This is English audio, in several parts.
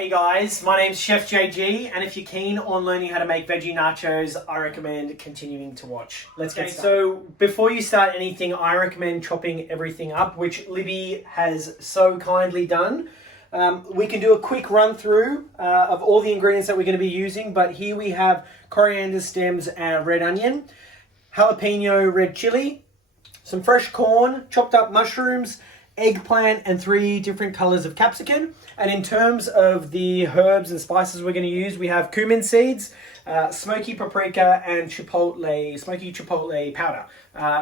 Hey guys, my name's Chef JG, and if you're keen on learning how to make veggie nachos, I recommend continuing to watch. Let's get started. So before you start anything, I recommend chopping everything up, which Libby has so kindly done. We can do a quick run through of all the ingredients that we're going to be using, but here we have coriander stems and red onion, jalapeno red chili, some fresh corn, chopped up mushrooms, eggplant, and 3 different colors of capsicum. And in terms of the herbs and spices we're going to use, we have cumin seeds, smoky paprika, and smoky chipotle powder.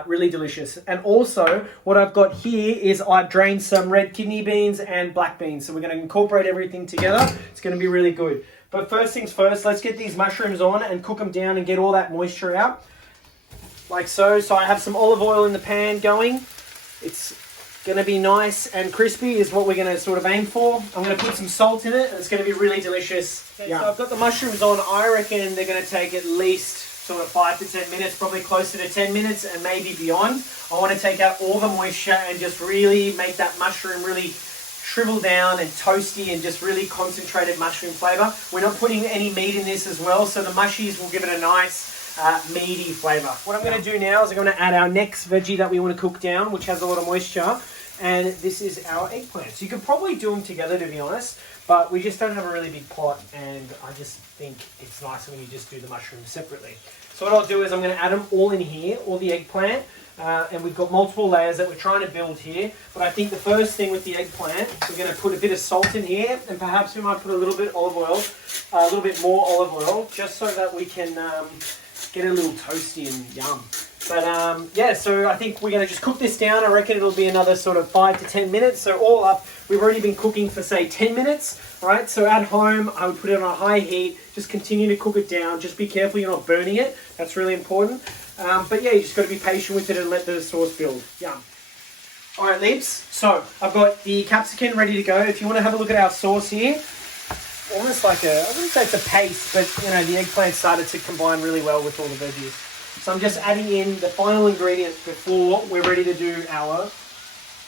Really delicious. And also what I've got here is I've drained some red kidney beans and black beans. So we're going to incorporate everything together. It's going to be really good. But first things first, let's get these mushrooms on and cook them down and get all that moisture out. Like so. So I have some olive oil in the pan going. It's going to be nice and crispy is what we're going to sort of aim for. I'm going to put some salt in it and it's going to be really delicious. Okay, yeah. So I've got the mushrooms on. I reckon they're going to take at least sort of 5 to 10 minutes, probably closer to 10 minutes and maybe beyond. I want to take out all the moisture and just really make that mushroom really shrivel down and toasty and just really concentrated mushroom flavor. We're not putting any meat in this as well, so the mushies will give it a nice meaty flavor. What I'm going to do now is I'm going to add our next veggie that we want to cook down, which has a lot of moisture, and this is our eggplant. So you could probably do them together, to be honest, but we just don't have a really big pot, and I just think it's nicer when you just do the mushrooms separately. So what I'll do is I'm going to add them all in here, all the eggplant, and we've got multiple layers that we're trying to build here, but I think the first thing with the eggplant, we're going to put a bit of salt in here, and perhaps we might put a little bit olive oil, a little bit more olive oil, just so that we can get it a little toasty and yum. But yeah, so I think we're going to just cook this down. I reckon it'll be another sort of 5 to 10 minutes. So all up, we've already been cooking for say 10 minutes, right? So at home, I would put it on a high heat. Just continue to cook it down. Just be careful you're not burning it. That's really important. But yeah, you just got to be patient with it and let the sauce build. Yum. All right, Libs. So I've got the capsicum ready to go. If you want to have a look at our sauce here, almost like I wouldn't say it's a paste, but you know, the eggplant started to combine really well with all the veggies. So I'm just adding in the final ingredient before we're ready to do our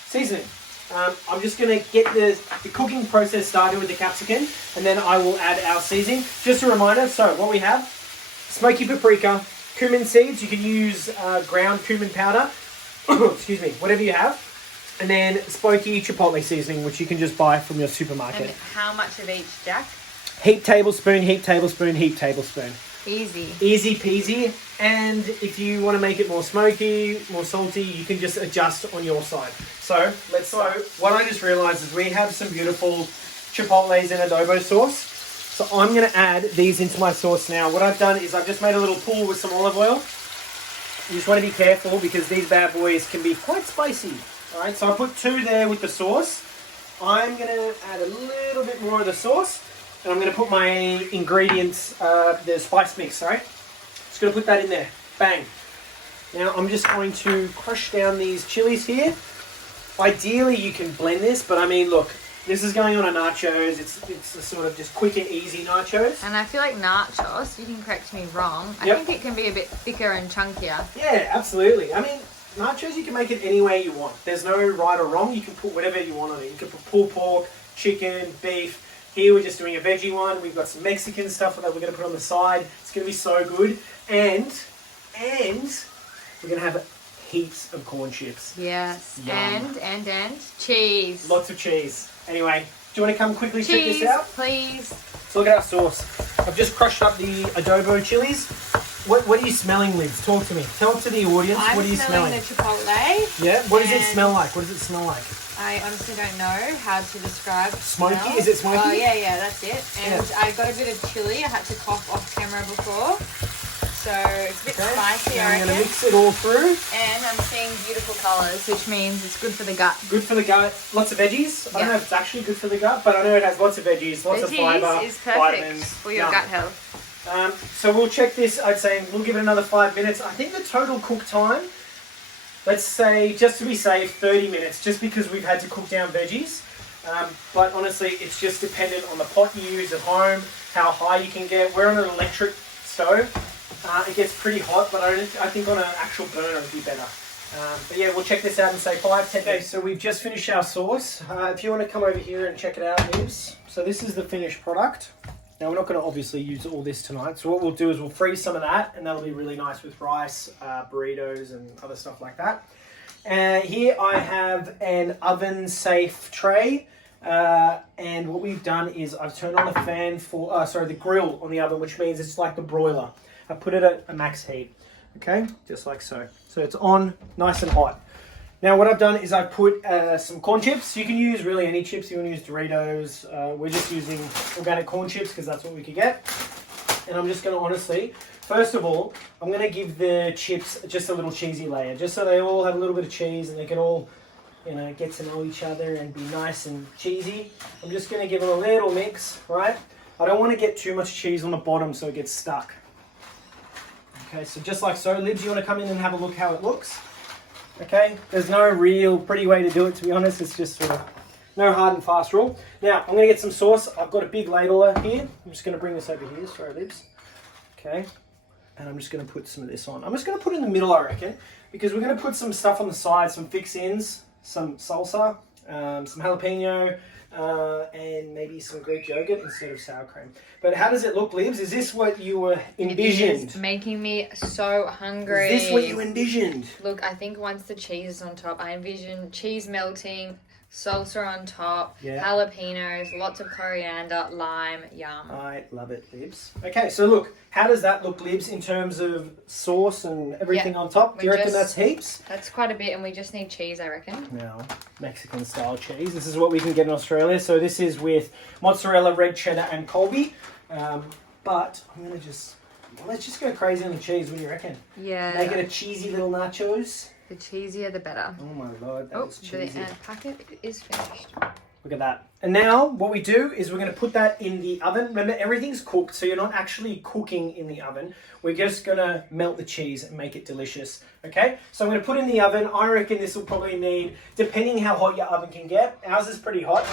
seasoning. I'm just going to get the cooking process started with the capsicum, and then I will add our seasoning. Just a reminder, so what we have, smoky paprika, cumin seeds, you can use ground cumin powder, excuse me, whatever you have, and then smoky chipotle seasoning, which you can just buy from your supermarket. And how much of each, Jack? Heap tablespoon, heap tablespoon, heap tablespoon. Easy. Easy peasy. And if you want to make it more smoky, more salty, you can just adjust on your side. So let's start. What I just realized is we have some beautiful chipotles and adobo sauce. So I'm going to add these into my sauce now. What I've done is I've just made a little pool with some olive oil. You just want to be careful because these bad boys can be quite spicy. All right, so I put 2 there with the sauce. I'm going to add a little bit more of the sauce. And I'm going to put my ingredients, the spice mix, sorry. Just going to put that in there. Bang. Now I'm just going to crush down these chilies here. Ideally you can blend this, but I mean, look, this is going on a nachos. It's a sort of just quick and easy nachos. And I feel like nachos, you can correct me wrong, I think it can be a bit thicker and chunkier. Yeah, absolutely. I mean, nachos, you can make it any way you want. There's no right or wrong. You can put whatever you want on it. You can put pulled pork, chicken, beef. Here we're just doing a veggie one. We've got some Mexican stuff that we're going to put on the side. It's going to be so good. And we're going to have heaps of corn chips. Yes. Yum. And cheese. Lots of cheese. Anyway, do you want to come quickly check this out? Please. So look at our sauce. I've just crushed up the adobo chilies. What are you smelling, Liz? Talk to me. Tell it to the audience. What are you smelling? I'm smelling the chipotle. Yeah? What does it smell like? What does it smell like? I honestly don't know how to describe Smoky? smell. Is it smoky? Oh, yeah, that's it. And I got a bit of chili. I had to cough off camera before. So it's a bit spicy, I reckon. I'm going to mix it all through. And I'm seeing beautiful colours, which means it's good for the gut. Good for the gut. Lots of veggies. I don't know if it's actually good for the gut, but I know it has lots of veggies, lots of fibre, veggies is perfect vitamins. for your gut health. So we'll check this. I'd say we'll give it another 5 minutes. I think the total cook time, let's say, just to be safe, 30 minutes, just because we've had to cook down veggies. But honestly, it's just dependent on the pot you use at home, how high you can get. We're on an electric stove. It gets pretty hot, but I think on an actual burner it'd be better. But yeah, we'll check this out in say 5-10 days. Okay, so we've just finished our sauce. If you want to come over here and check it out, Liz. So this is the finished product. Now we're not going to obviously use all this tonight. So what we'll do is we'll freeze some of that, and that'll be really nice with rice, burritos, and other stuff like that. And here I have an oven-safe tray. And what we've done is I've turned on the fan for, the grill on the oven, which means it's like the broiler. I put it at a max heat, okay? Just like so. So it's on, nice and hot. Now what I've done is I've put some corn chips. You can use really any chips. You want to use Doritos. We're just using organic corn chips because that's what we could get. And I'm just going to honestly, first of all, I'm going to give the chips just a little cheesy layer, just so they all have a little bit of cheese and they can all, you know, get to know each other and be nice and cheesy. I'm just going to give them a little mix, right? I don't want to get too much cheese on the bottom so it gets stuck. Okay, so just like so. Libs, you want to come in and have a look how it looks? Okay, there's no real pretty way to do it, to be honest. It's just sort of no hard and fast rule. Now, I'm going to get some sauce. I've got a big ladle here. I'm just going to bring this over here. Sorry, Libs. Okay, and I'm just going to put some of this on. I'm just going to put it in the middle, I reckon, because we're going to put some stuff on the side, some fix-ins, some salsa, some jalapeno, and maybe some Greek yogurt instead of sour cream. But how does it look, Libs? Is this what you were envisioned? It is making me so hungry. Is this what you envisioned? Look, I think once the cheese is on top, I envision cheese melting, salsa on top, jalapenos, lots of coriander, lime, yum. I love it, Libs. Okay, so look, how does that look, Libs, in terms of sauce and everything on top? Do you reckon that's heaps? That's quite a bit, and we just need cheese, I reckon. Now, Mexican style cheese. This is what we can get in Australia. So this is with mozzarella, red cheddar, and Colby. But I'm going to let's just go crazy on the cheese. What do you reckon? Yeah. Make it a cheesy little nachos. The cheesier, the better. Oh my lord, that is cheesy. The packet is finished. Look at that. And now what we do is we're going to put that in the oven. Remember, everything's cooked, so you're not actually cooking in the oven. We're just going to melt the cheese and make it delicious. Okay? So I'm going to put it in the oven. I reckon this will probably need, depending how hot your oven can get. Ours is pretty hot.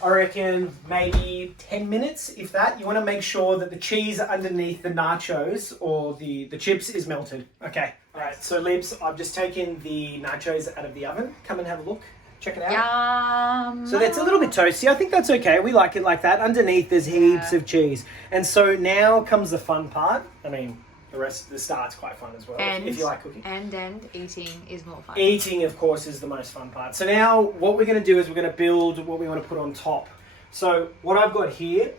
I reckon maybe 10 minutes, if that. You want to make sure that the cheese underneath the nachos or the chips is melted. Okay. All right. So, Libs, I've just taken the nachos out of the oven. Come and have a look. Check it out. Yum. So that's a little bit toasty. I think that's okay. We like it like that. Underneath, there's heaps of cheese. And so now comes the fun part. I mean, the start's quite fun as well, if you like cooking. And eating is more fun. Eating, of course, is the most fun part. So now what we're going to do is we're going to build what we want to put on top. So what I've got here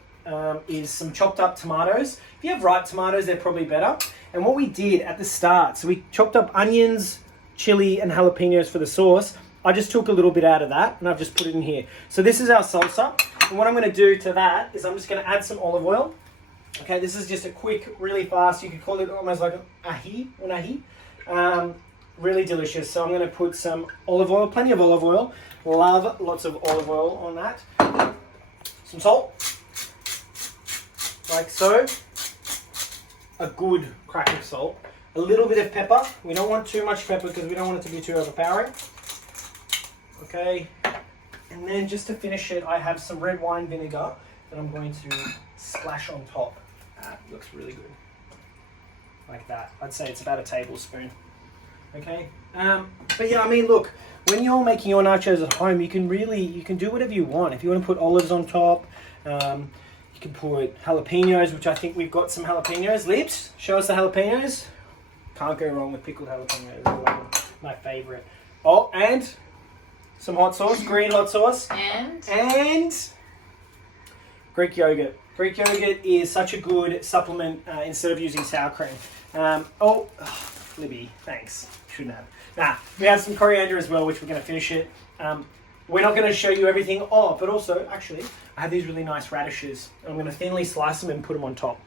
is some chopped up tomatoes. If you have ripe tomatoes, they're probably better. And what we did at the start, so we chopped up onions, chili, and jalapenos for the sauce. I just took a little bit out of that and I've just put it in here. So this is our salsa. And what I'm going to do to that is I'm just going to add some olive oil. Okay, this is just a quick, really fast, you could call it almost like an ají. Really delicious. So I'm going to put some olive oil, plenty of olive oil. Love lots of olive oil on that. Some salt. Like so. A good crack of salt. A little bit of pepper. We don't want too much pepper because we don't want it to be too overpowering. Okay, and then just to finish it, I have some red wine vinegar that I'm going to splash on top. Looks really good. Like that. I'd say it's about a tablespoon. Okay, but yeah, I mean, look, when you're making your nachos at home, you can do whatever you want. If you want to put olives on top, you can put jalapenos, which I think we've got some jalapenos. Lips, show us the jalapenos. Can't go wrong with pickled jalapenos. They're my favorite. Oh, and some hot sauce, green hot sauce. And Greek yogurt. Greek yogurt is such a good supplement instead of using sour cream. Libby, thanks. Shouldn't have. Nah, we have some coriander as well, which we're going to finish it. We're not going to show you everything. But also, actually, I have these really nice radishes. I'm going to thinly slice them and put them on top.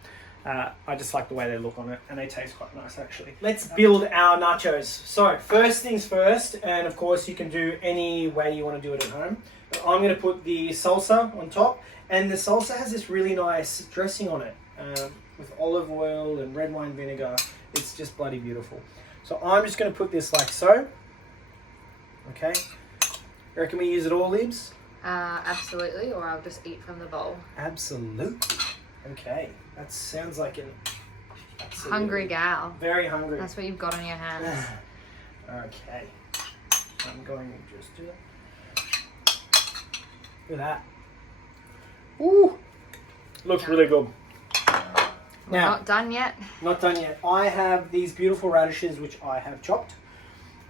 I just like the way they look on it, and they taste quite nice actually. Let's build our nachos. So first things first, and of course you can do any way you want to do it at home. But I'm going to put the salsa on top, and the salsa has this really nice dressing on it with olive oil and red wine vinegar. It's just bloody beautiful. So I'm just going to put this like so. Okay. You reckon we use it all, Libs? Absolutely, or I'll just eat from the bowl. Absolutely. Okay, that sounds like an hungry gal. Very hungry. That's what you've got on your hands. Okay, I'm going to just do that. Look at that. Ooh, looks really good. We're not done yet. Not done yet. I have these beautiful radishes which I have chopped.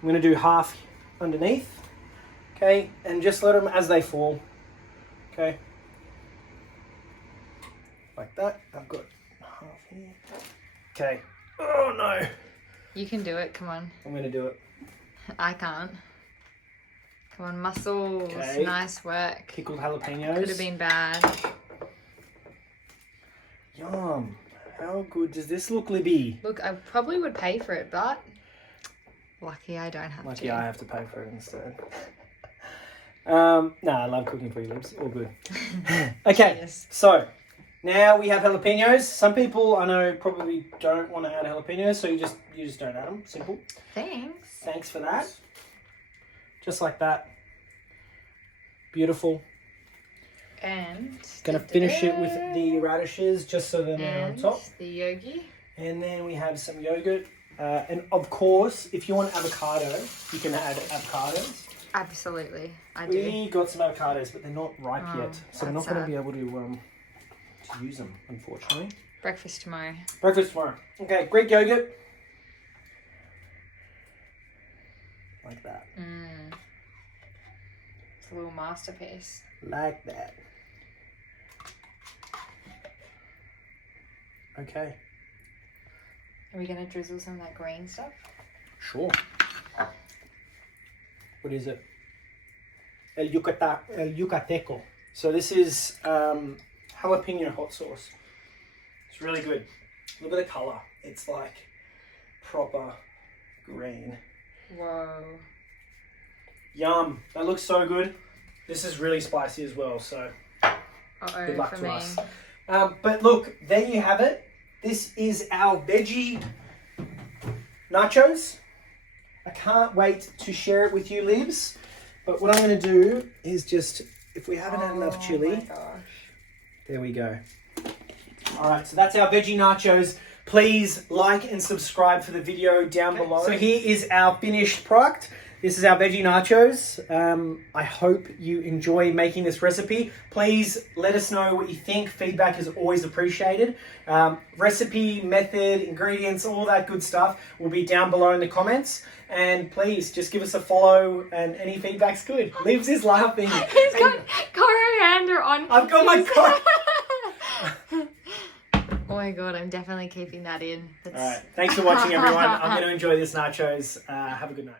I'm going to do half underneath. Okay, and just let them as they fall. Okay. Like that. I've got half here. Okay. Oh no. You can do it, come on. I'm going to do it. I can't. Come on, muscles. Okay. Nice work. Pickled jalapenos. Could have been bad. Yum. How good does this look, Libby? Look, I probably would pay for it, but lucky I don't have to. Lucky I have to pay for it instead. No, I love cooking for you, Libs. All good. Okay, Cheers. so now we have jalapenos. Some people I know probably don't want to add jalapenos, so you just don't add them. Simple. Thanks. Thanks for that. Just like that. Beautiful. And Gonna finish it with the radishes just so they're on top. The yogi. And then we have some yogurt. And of course, if you want avocado, you can add avocados. Absolutely, I do. We got some avocados, but they're not ripe yet. So we're not that's going to sad. be able to use them, unfortunately. Breakfast tomorrow. Breakfast tomorrow. Okay, Greek yogurt. Like that. It's a little masterpiece. Like that. Okay. Are we going to drizzle some of that green stuff? Sure. What is it? El Yucateco. So this is jalapeno hot sauce. It's really good. Look at the color. It's like proper green. Whoa. Yum. That looks so good. This is really spicy as well, so good luck to us. But look, there you have it. This is our veggie nachos. I can't wait to share it with you, Libs. But what I'm going to do is just, if we haven't had enough chili, my gosh. there we go. All right, so that's our veggie nachos. Please like and subscribe for the video down below. So here is our finished product. This is our veggie nachos. I hope you enjoy making this recipe. Please let us know what you think. Feedback is always appreciated. Recipe, method, ingredients, all that good stuff will be down below in the comments. And please just give us a follow, and any feedback's good. Livs is laughing. He's got coriander on. I've got my Oh my god, I'm definitely keeping that in. All right. Thanks for watching, everyone. I'm going to enjoy this nachos. Have a good night.